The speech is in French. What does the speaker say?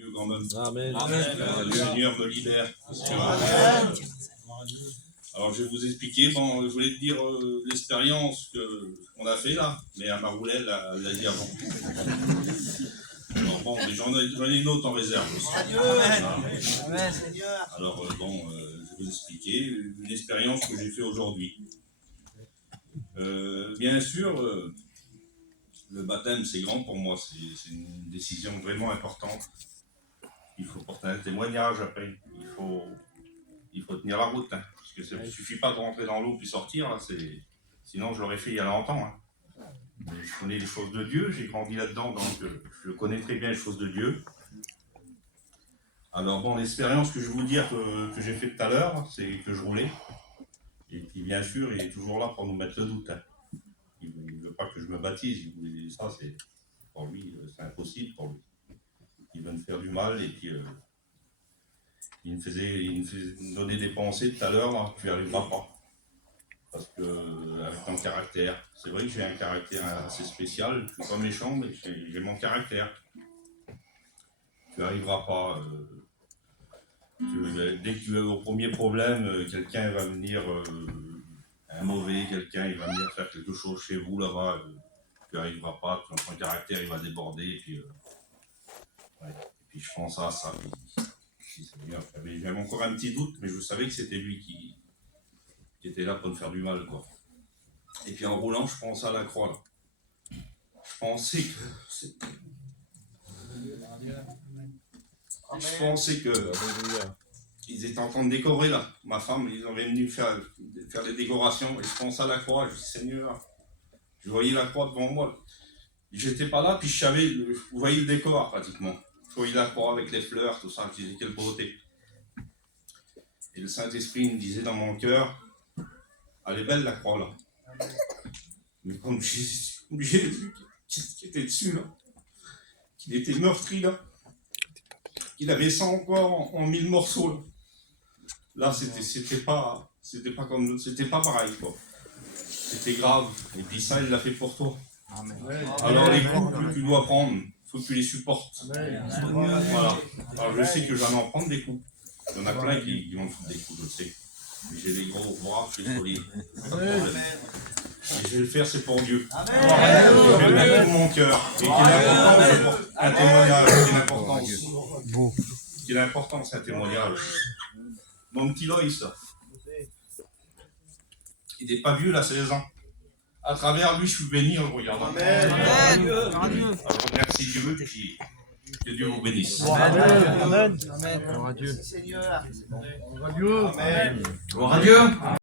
Dieu quand même. Amen. Le Seigneur me libère. Alors je vais vous expliquer, bon, je voulais te dire l'expérience qu'on a fait là, mais à Maroulel, elle l'a dit avant. Alors bon, j'en ai une autre en réserve aussi. Amen, Seigneur. Alors je vais vous expliquer une expérience que j'ai fait aujourd'hui. Bien sûr, le baptême c'est grand pour moi, c'est une décision vraiment importante. Il faut porter un témoignage après, il faut tenir la route, hein, parce que ça ne suffit pas de rentrer dans l'eau puis sortir, là, sinon je l'aurais fait il y a longtemps. Hein. Je connais les choses de Dieu, j'ai grandi là-dedans, donc je connais très bien les choses de Dieu. Alors bon, l'expérience que je vais vous dire que j'ai fait tout à l'heure, c'est que je roulais, et puis bien sûr, il est toujours là pour nous mettre le doute. Hein. Il ne veut pas que je me baptise, ça c'est pour lui, c'est impossible pour lui. Il veut me faire du mal, et puis il me faisait donner des pensées tout à l'heure, là, tu n'y arriveras pas. Parce que, avec ton caractère, c'est vrai que j'ai un caractère assez spécial, je ne suis pas méchant, mais j'ai mon caractère. Tu n'y arriveras pas. Dès que tu as au premier problème, quelqu'un va venir, un mauvais, quelqu'un il va venir faire quelque chose chez vous là-bas, tu n'y arriveras pas, ton caractère il va déborder, et puis, ouais. Et puis je pense à ça. J'avais encore un petit doute, mais je savais que c'était lui qui était là pour me faire du mal, quoi. Et puis en roulant, je pensais à la croix, là. Je pensais que ils étaient en train de décorer, là. Ma femme, ils avaient venu faire des décorations, et je pensais à la croix, je dis Seigneur, je voyais la croix devant moi. J'étais pas là, puis je savais, vous voyez le décor pratiquement. Je voyais la croix avec les fleurs, tout ça, je disais quelle beauté. Et le Saint-Esprit me disait dans mon cœur, elle est belle la croix là. Mais comme j'ai vu qui était dessus là, qu'il était meurtri là, qu'il avait ça encore en 1000 morceaux là. Là c'était pas pareil quoi. C'était grave. Et puis ça il l'a fait pour toi. Amen. Alors les coups que tu dois prendre, faut que tu les supportes. Amen. Voilà. Alors je sais que j'en ai en prendre des coups. Il y en a plein qui vont me foutre des coups, je le sais. J'ai des gros bras, je suis solide. Et je vais le faire, c'est pour Dieu. Amen. Je vais le mettre pour mon cœur. Et qu'il est important, un témoignage. Qu'il est important, c'est un témoignage. Mon petit Loïs, là, il n'est pas vieux, là, 16 ans. À travers lui, je suis béni en le regardant. Amen. Alors, merci Dieu, puis que Dieu vous bénisse. Amen. Amen. Amen. Gloire à Dieu. Seigneur. Gloire à Dieu. Amen. Gloire à Dieu.